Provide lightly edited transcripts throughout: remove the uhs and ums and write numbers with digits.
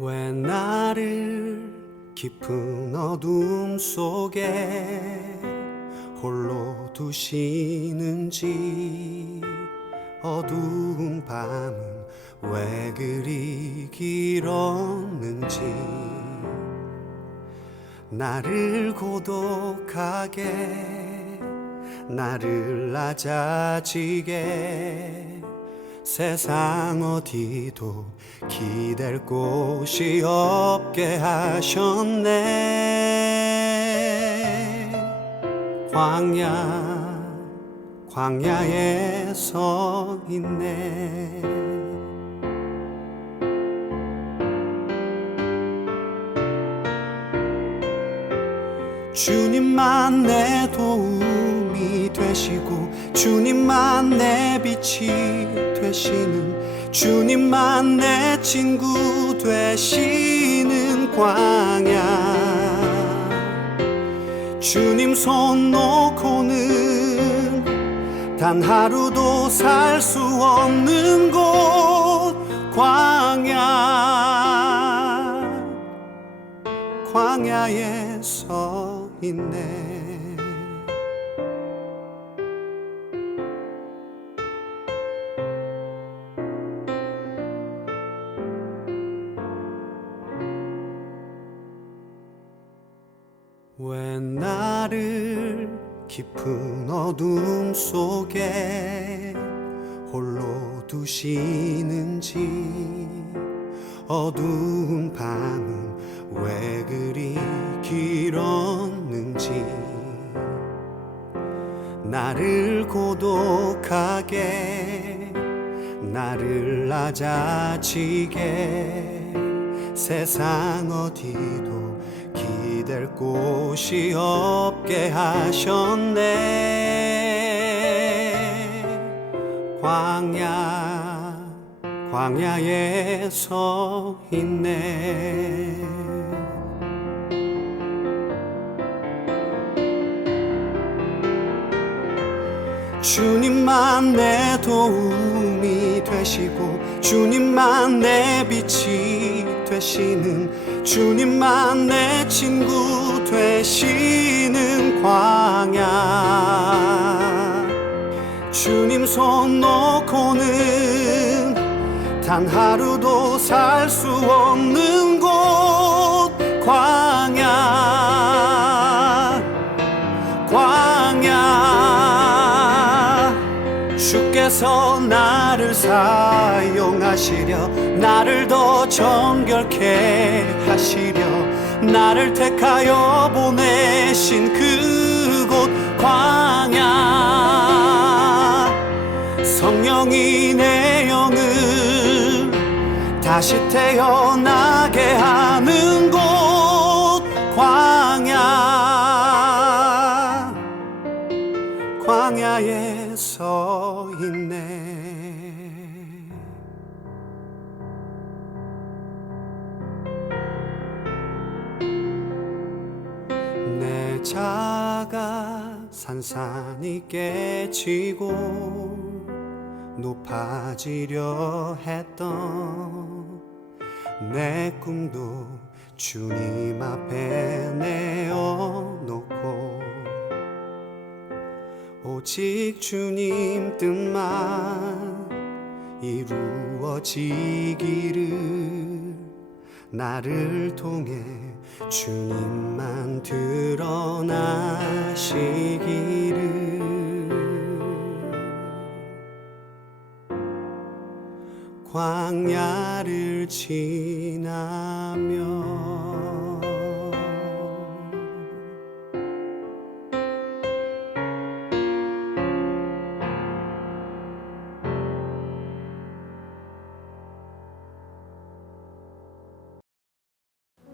왜 나를 깊은 어둠 속에 홀로 두시는지, 어두운 밤은 왜 그리 길었는지, 나를 고독하게, 나를 낮아지게, 세상 어디도 기댈 곳이 없게 하셨네. 광야에 서 있네. 주님만 내 도움이 되시고, 주님만 내 빛이 되시는, 주님만 내 친구 되시는 광야. 주님 손 놓고는 단 하루도 살 수 없는 곳, 광야에 서 있네. 왜 나를 깊은 어둠 속에 홀로 두시는지, 어두운 밤은 왜 그리 길었는지, 나를 고독하게, 나를 낮아지게, 세상 어디도 기댈 곳이 없게 하셨네. 광야에 서 있네. 주님만 내 도움이 되시고, 주님만 내 빛이 되시는, 주님만 내 친구 되시는 광야. 주님 손 놓고는 단 하루도 살 수 없는 곳, 광야. 주께서 나를 사용하시려, 나를 더 정결케 하시려, 나를 택하여 보내신 그곳, 광야. 성령이 내 영을 다시 태어나게 하는 곳, 광야에 서 있네. 내 자가 산산이 깨지고 높아지려 했던 내 꿈도 주님 앞에 내어놓고, 오직 주님 뜻만 이루어지기를, 나를 통해 주님만 드러나시기를. 광야를 지나며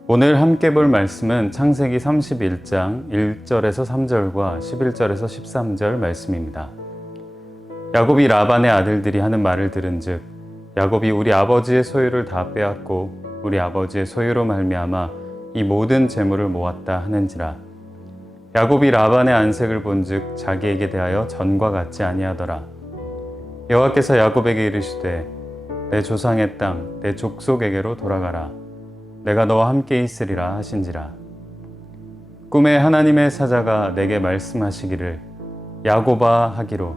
오늘 함께 볼 말씀은 창세기 31장 1절에서 3절과 11절에서 13절 말씀입니다. 야곱이 라반의 아들들이 하는 말을 들은즉, 야곱이 우리 아버지의 소유를 다 빼앗고 우리 아버지의 소유로 말미암아 이 모든 재물을 모았다 하는지라. 야곱이 라반의 안색을 본즉 자기에게 대하여 전과 같지 아니하더라. 여호와께서 야곱에게 이르시되 내 조상의 땅 내 족속에게로 돌아가라. 내가 너와 함께 있으리라 하신지라. 꿈에 하나님의 사자가 내게 말씀하시기를 야곱아 하기로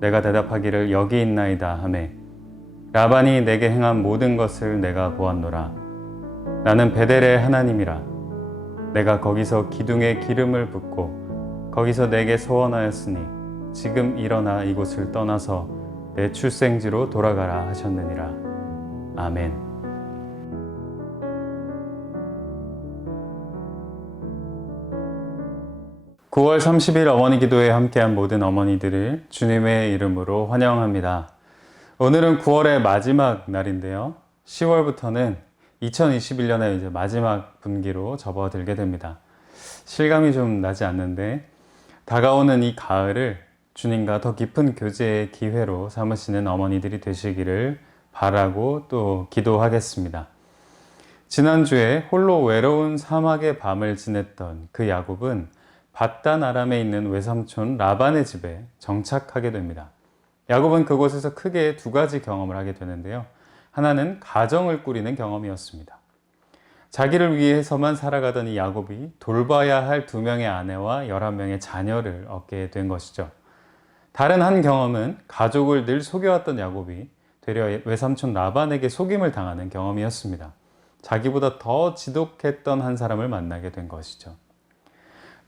내가 대답하기를 여기 있나이다 하매 라반이 내게 행한 모든 것을 내가 보았노라. 나는 베델의 하나님이라. 내가 거기서 기둥에 기름을 붓고 거기서 내게 소원하였으니 지금 일어나 이곳을 떠나서 내 출생지로 돌아가라 하셨느니라. 아멘. (9월 30일) 어머니 기도에 함께한 모든 어머니들을 주님의 이름으로 환영합니다. 오늘은 9월의 마지막 날인데요. 10월부터는 2021년의 이제 마지막 분기로 접어들게 됩니다. 실감이 좀 나지 않는데 다가오는 이 가을을 주님과 더 깊은 교제의 기회로 삼으시는 어머니들이 되시기를 바라고 또 기도하겠습니다. 지난주에 홀로 외로운 사막의 밤을 지냈던 그 야곱은 밧단 아람에 있는 외삼촌 라반의 집에 정착하게 됩니다. 야곱은 그곳에서 크게 두 가지 경험을 하게 되는데요. 하나는 가정을 꾸리는 경험이었습니다. 자기를 위해서만 살아가던 이 야곱이 돌봐야 할 2명의 아내와 11명의 자녀를 얻게 된 것이죠. 다른 한 경험은 가족을 늘 속여왔던 야곱이 되려 외삼촌 라반에게 속임을 당하는 경험이었습니다. 자기보다 더 지독했던 한 사람을 만나게 된 것이죠.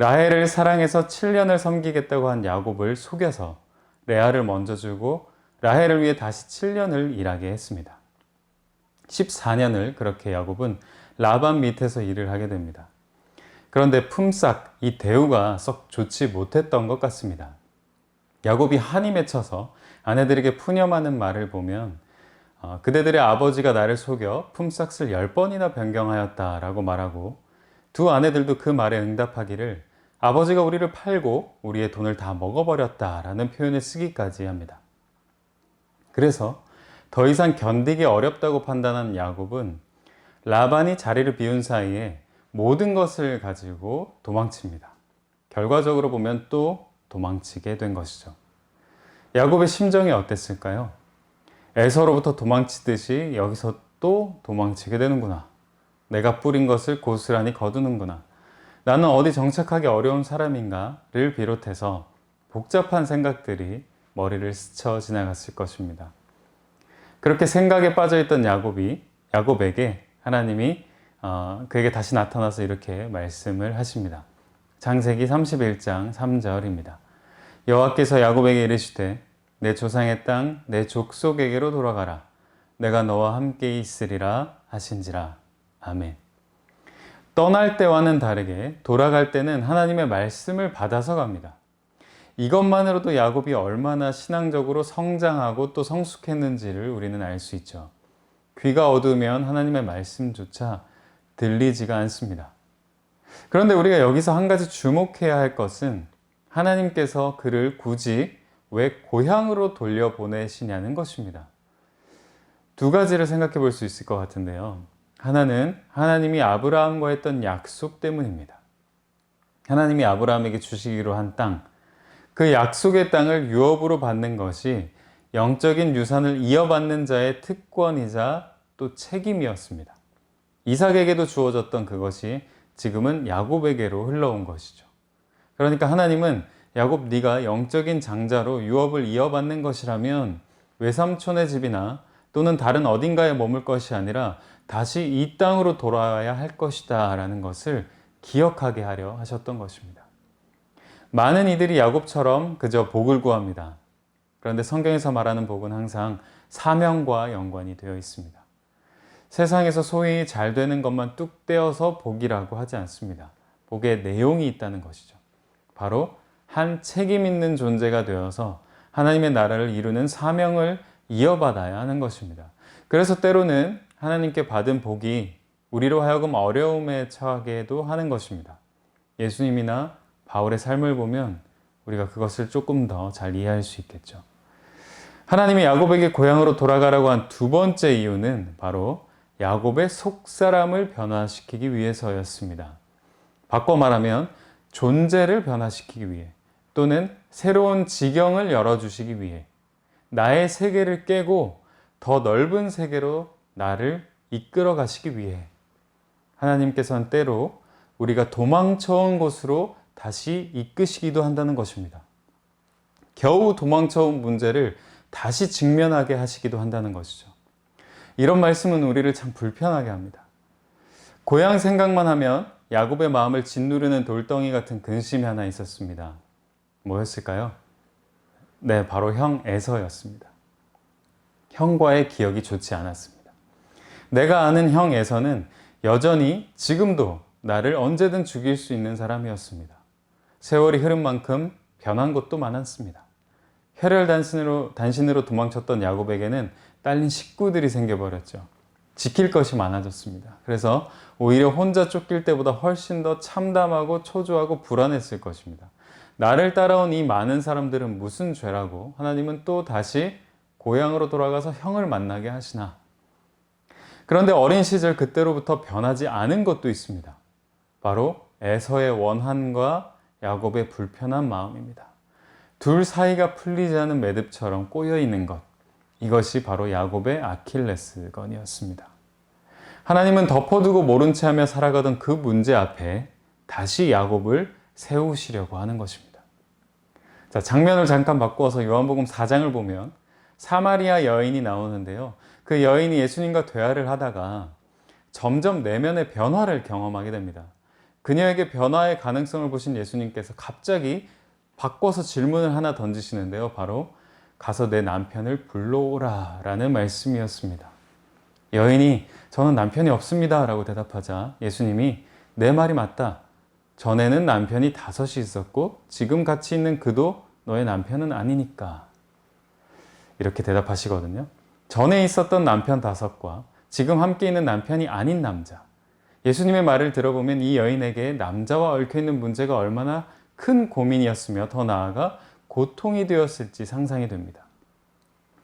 라헬을 사랑해서 7년을 섬기겠다고 한 야곱을 속여서 레아를 먼저 주고 라헬을 위해 다시 7년을 일하게 했습니다. 14년을 그렇게 야곱은 라반 밑에서 일을 하게 됩니다. 그런데 품삯, 이 대우가 썩 좋지 못했던 것 같습니다. 야곱이 한이 맺혀서 아내들에게 푸념하는 말을 보면 그대들의 아버지가 나를 속여 품삯을 10번이나 변경하였다라고 말하고 두 아내들도 그 말에 응답하기를 아버지가 우리를 팔고 우리의 돈을 다 먹어버렸다라는 표현을 쓰기까지 합니다. 그래서 더 이상 견디기 어렵다고 판단한 야곱은 라반이 자리를 비운 사이에 모든 것을 가지고 도망칩니다. 결과적으로 보면 또 도망치게 된 것이죠. 야곱의 심정이 어땠을까요? 에서로부터 도망치듯이 여기서 또 도망치게 되는구나. 내가 뿌린 것을 고스란히 거두는구나. 나는 어디 정착하기 어려운 사람인가를 비롯해서 복잡한 생각들이 머리를 스쳐 지나갔을 것입니다. 그렇게 생각에 빠져있던 야곱에게 하나님이 그에게 다시 나타나서 이렇게 말씀을 하십니다. 창세기 31장 3절입니다. 여호와께서 야곱에게 이르시되 내 조상의 땅 내 족속에게로 돌아가라. 내가 너와 함께 있으리라 하신지라. 아멘. 떠날 때와는 다르게 돌아갈 때는 하나님의 말씀을 받아서 갑니다. 이것만으로도 야곱이 얼마나 신앙적으로 성장하고 또 성숙했는지를 우리는 알 수 있죠. 귀가 어두우면 하나님의 말씀조차 들리지가 않습니다. 그런데 우리가 여기서 한 가지 주목해야 할 것은 하나님께서 그를 굳이 왜 고향으로 돌려보내시냐는 것입니다. 두 가지를 생각해 볼 수 있을 것 같은데요. 하나는 하나님이 아브라함과 했던 약속 때문입니다. 하나님이 아브라함에게 주시기로 한 땅, 그 약속의 땅을 유업으로 받는 것이 영적인 유산을 이어받는 자의 특권이자 또 책임이었습니다. 이삭에게도 주어졌던 그것이 지금은 야곱에게로 흘러온 것이죠. 그러니까 하나님은 야곱, 네가 영적인 장자로 유업을 이어받는 것이라면 외삼촌의 집이나 또는 다른 어딘가에 머물 것이 아니라 다시 이 땅으로 돌아와야 할 것이다 라는 것을 기억하게 하려 하셨던 것입니다. 많은 이들이 야곱처럼 그저 복을 구합니다. 그런데 성경에서 말하는 복은 항상 사명과 연관이 되어 있습니다. 세상에서 소위 잘 되는 것만 뚝 떼어서 복이라고 하지 않습니다. 복의 내용이 있다는 것이죠. 바로 한 책임 있는 존재가 되어서 하나님의 나라를 이루는 사명을 이어받아야 하는 것입니다. 그래서 때로는 하나님께 받은 복이 우리로 하여금 어려움에 처하게도 하는 것입니다. 예수님이나 바울의 삶을 보면 우리가 그것을 조금 더 잘 이해할 수 있겠죠. 하나님이 야곱에게 고향으로 돌아가라고 한 두 번째 이유는 바로 야곱의 속사람을 변화시키기 위해서였습니다. 바꿔 말하면 존재를 변화시키기 위해 또는 새로운 지경을 열어주시기 위해 나의 세계를 깨고 더 넓은 세계로 나를 이끌어 가시기 위해 하나님께서는 때로 우리가 도망쳐온 곳으로 다시 이끄시기도 한다는 것입니다. 겨우 도망쳐온 문제를 다시 직면하게 하시기도 한다는 것이죠. 이런 말씀은 우리를 참 불편하게 합니다. 고향 생각만 하면 야곱의 마음을 짓누르는 돌덩이 같은 근심이 하나 있었습니다. 뭐였을까요? 네, 바로 형 에서였습니다. 형과의 기억이 좋지 않았습니다. 내가 아는 형 에서는 여전히 지금도 나를 언제든 죽일 수 있는 사람이었습니다. 세월이 흐른 만큼 변한 것도 많았습니다. 혈혈단신으로 도망쳤던 야곱에게는 딸린 식구들이 생겨버렸죠. 지킬 것이 많아졌습니다. 그래서 오히려 혼자 쫓길 때보다 훨씬 더 참담하고 초조하고 불안했을 것입니다. 나를 따라온 이 많은 사람들은 무슨 죄라고 하나님은 또 다시 고향으로 돌아가서 형을 만나게 하시나. 그런데 어린 시절 그때로부터 변하지 않은 것도 있습니다. 바로 에서의 원한과 야곱의 불편한 마음입니다. 둘 사이가 풀리지 않은 매듭처럼 꼬여 있는 것. 이것이 바로 야곱의 아킬레스건이었습니다. 하나님은 덮어두고 모른 채 하며 살아가던 그 문제 앞에 다시 야곱을 세우시려고 하는 것입니다. 자, 장면을 잠깐 바꾸어서 요한복음 4장을 보면 사마리아 여인이 나오는데요. 그 여인이 예수님과 대화를 하다가 점점 내면의 변화를 경험하게 됩니다. 그녀에게 변화의 가능성을 보신 예수님께서 갑자기 바꿔서 질문을 하나 던지시는데요. 바로 가서 내 남편을 불러오라 라는 말씀이었습니다. 여인이 저는 남편이 없습니다 라고 대답하자 예수님이 내 말이 맞다. 전에는 남편이 5이 있었고 지금 같이 있는 그도 너의 남편은 아니니까. 이렇게 대답하시거든요. 전에 있었던 남편 5과 지금 함께 있는 남편이 아닌 남자. 예수님의 말을 들어보면 이 여인에게 남자와 얽혀있는 문제가 얼마나 큰 고민이었으며 더 나아가 고통이 되었을지 상상이 됩니다.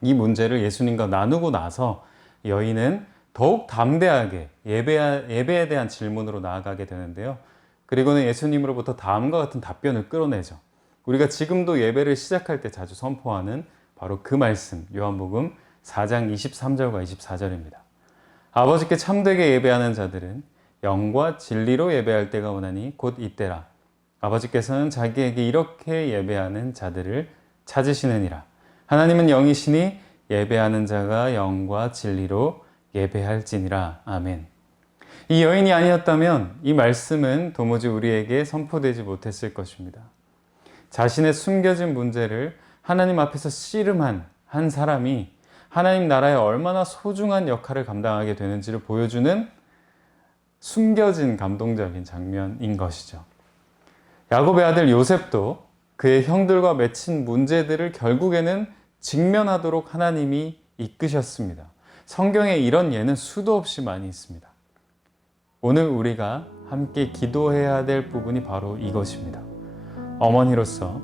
이 문제를 예수님과 나누고 나서 여인은 더욱 담대하게 예배에 대한 질문으로 나아가게 되는데요. 그리고는 예수님으로부터 다음과 같은 답변을 끌어내죠. 우리가 지금도 예배를 시작할 때 자주 선포하는 바로 그 말씀, 요한복음 4장 23절과 24절입니다. 아버지께 참되게 예배하는 자들은 영과 진리로 예배할 때가 오나니 곧 이때라. 아버지께서는 자기에게 이렇게 예배하는 자들을 찾으시느니라. 하나님은 영이시니 예배하는 자가 영과 진리로 예배할지니라. 아멘. 이 여인이 아니었다면 이 말씀은 도무지 우리에게 선포되지 못했을 것입니다. 자신의 숨겨진 문제를 하나님 앞에서 씨름한 한 사람이 하나님 나라에 얼마나 소중한 역할을 감당하게 되는지를 보여주는 숨겨진 감동적인 장면인 것이죠. 야곱의 아들 요셉도 그의 형들과 맺힌 문제들을 결국에는 직면하도록 하나님이 이끄셨습니다. 성경에 이런 예는 수도 없이 많이 있습니다. 오늘 우리가 함께 기도해야 될 부분이 바로 이것입니다. 어머니로서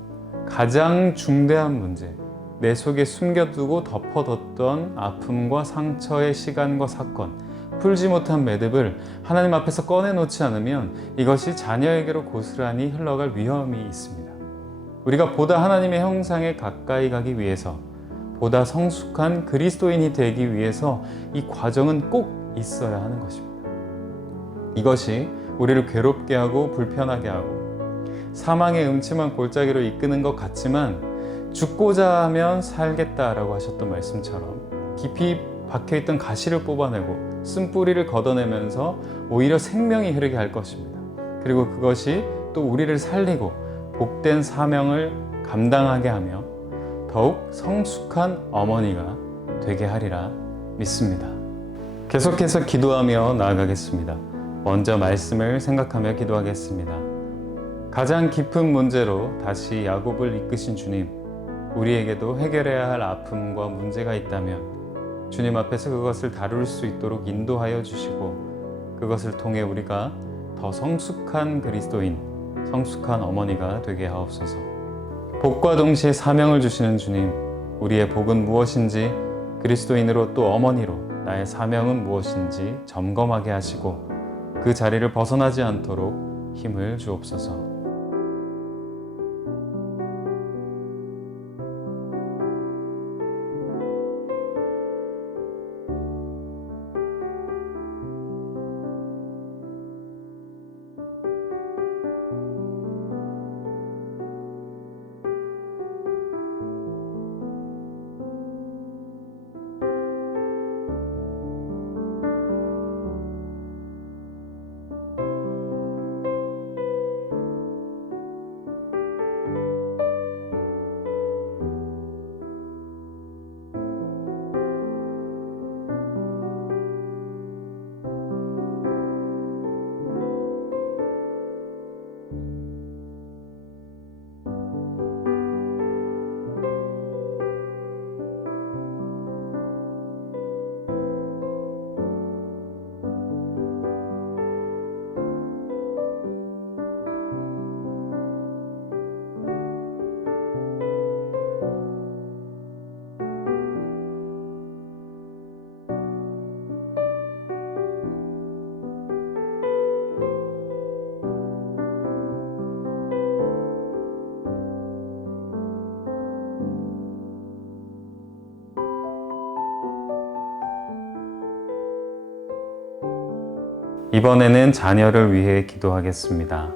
가장 중대한 문제, 내 속에 숨겨두고 덮어뒀던 아픔과 상처의 시간과 사건, 풀지 못한 매듭을 하나님 앞에서 꺼내놓지 않으면 이것이 자녀에게로 고스란히 흘러갈 위험이 있습니다. 우리가 보다 하나님의 형상에 가까이 가기 위해서, 보다 성숙한 그리스도인이 되기 위해서 이 과정은 꼭 있어야 하는 것입니다. 이것이 우리를 괴롭게 하고 불편하게 하고 사망의 음침한 골짜기로 이끄는 것 같지만 죽고자 하면 살겠다라고 하셨던 말씀처럼 깊이 박혀있던 가시를 뽑아내고 쓴뿌리를 걷어내면서 오히려 생명이 흐르게 할 것입니다. 그리고 그것이 또 우리를 살리고 복된 사명을 감당하게 하며 더욱 성숙한 어머니가 되게 하리라 믿습니다. 계속해서 기도하며 나아가겠습니다. 먼저 말씀을 생각하며 기도하겠습니다. 가장 깊은 문제로 다시 야곱을 이끄신 주님, 우리에게도 해결해야 할 아픔과 문제가 있다면 주님 앞에서 그것을 다룰 수 있도록 인도하여 주시고 그것을 통해 우리가 더 성숙한 그리스도인, 성숙한 어머니가 되게 하옵소서. 복과 동시에 사명을 주시는 주님, 우리의 복은 무엇인지 그리스도인으로 또 어머니로 나의 사명은 무엇인지 점검하게 하시고 그 자리를 벗어나지 않도록 힘을 주옵소서. 이번에는 자녀를 위해 기도하겠습니다.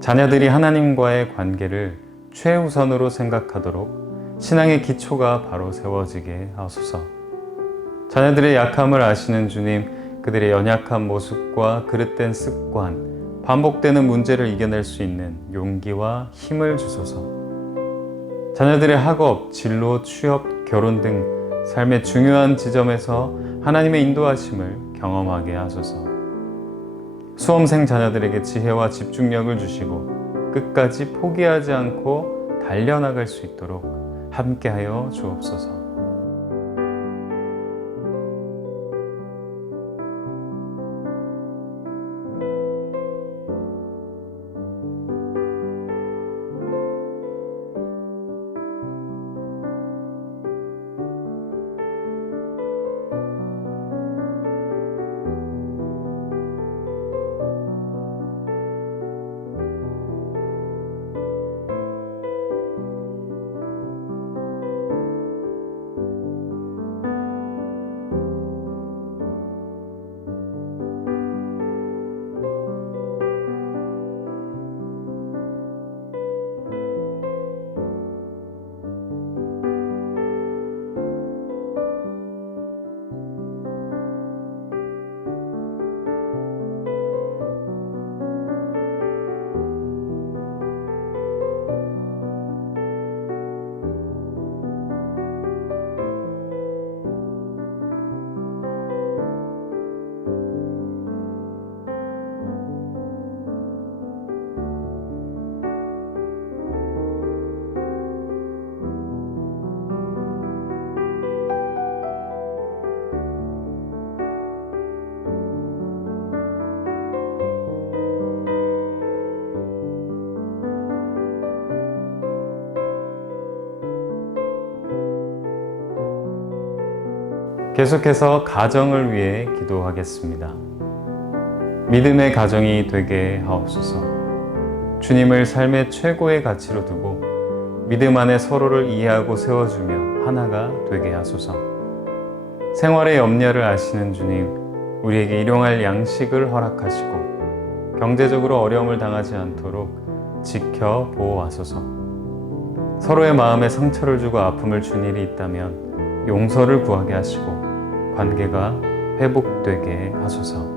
자녀들이 하나님과의 관계를 최우선으로 생각하도록 신앙의 기초가 바로 세워지게 하소서. 자녀들의 약함을 아시는 주님, 그들의 연약한 모습과 그릇된 습관, 반복되는 문제를 이겨낼 수 있는 용기와 힘을 주소서. 자녀들의 학업, 진로, 취업, 결혼 등 삶의 중요한 지점에서 하나님의 인도하심을 경험하게 하소서. 수험생 자녀들에게 지혜와 집중력을 주시고 끝까지 포기하지 않고 달려나갈 수 있도록 함께하여 주옵소서. 계속해서 가정을 위해 기도하겠습니다. 믿음의 가정이 되게 하옵소서. 주님을 삶의 최고의 가치로 두고 믿음 안에 서로를 이해하고 세워주며 하나가 되게 하소서. 생활의 염려를 아시는 주님, 우리에게 일용할 양식을 허락하시고 경제적으로 어려움을 당하지 않도록 지켜 보호하소서. 서로의 마음에 상처를 주고 아픔을 준 일이 있다면 용서를 구하게 하시고 관계가 회복되게 하소서.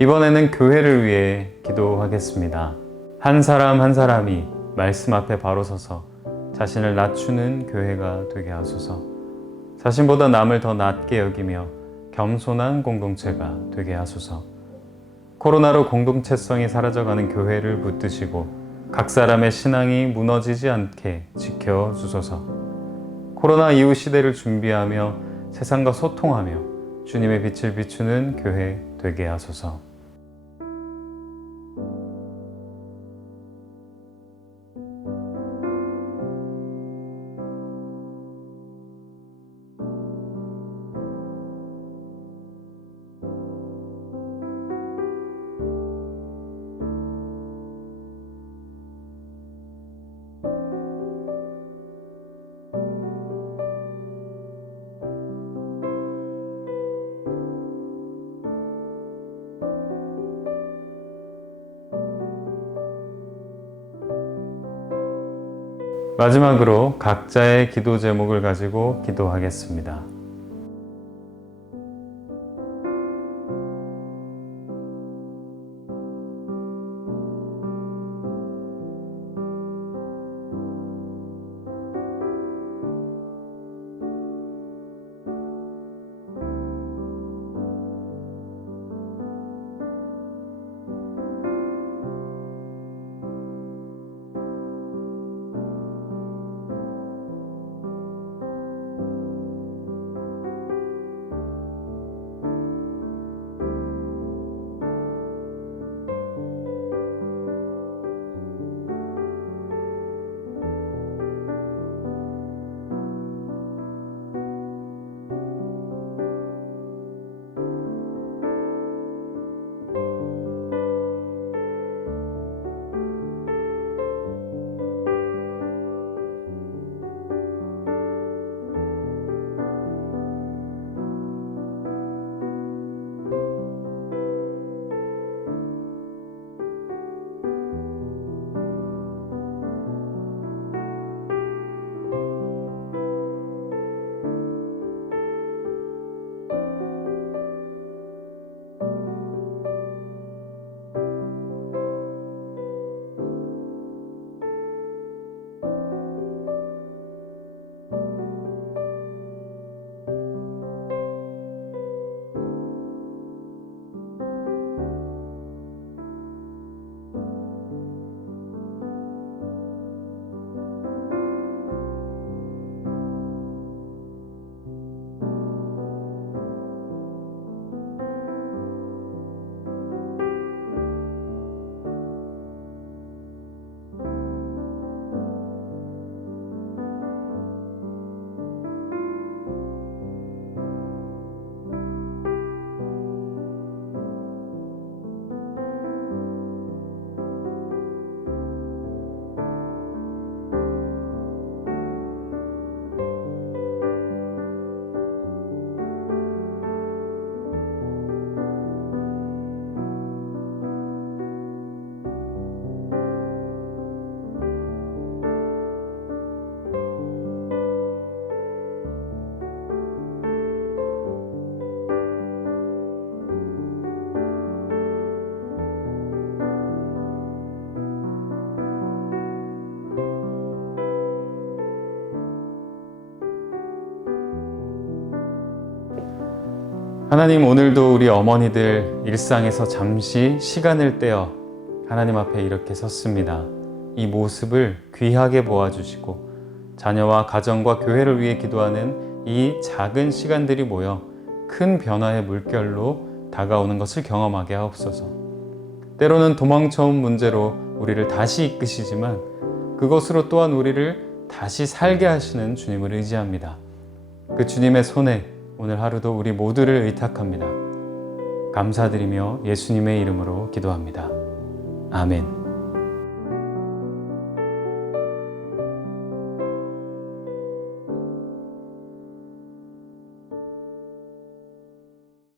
이번에는 교회를 위해 기도하겠습니다. 한 사람 한 사람이 말씀 앞에 바로 서서 자신을 낮추는 교회가 되게 하소서. 자신보다 남을 더 낮게 여기며 겸손한 공동체가 되게 하소서. 코로나로 공동체성이 사라져가는 교회를 붙드시고 각 사람의 신앙이 무너지지 않게 지켜주소서. 코로나 이후 시대를 준비하며 세상과 소통하며 주님의 빛을 비추는 교회 되게 하소서. 마지막으로 각자의 기도 제목을 가지고 기도하겠습니다. 하나님, 오늘도 우리 어머니들 일상에서 잠시 시간을 떼어 하나님 앞에 이렇게 섰습니다. 이 모습을 귀하게 보아주시고 자녀와 가정과 교회를 위해 기도하는 이 작은 시간들이 모여 큰 변화의 물결로 다가오는 것을 경험하게 하옵소서. 때로는 도망쳐온 문제로 우리를 다시 이끄시지만 그것으로 또한 우리를 다시 살게 하시는 주님을 의지합니다. 그 주님의 손에 오늘 하루도 우리 모두를 의탁합니다. 감사드리며 예수님의 이름으로 기도합니다. 아멘.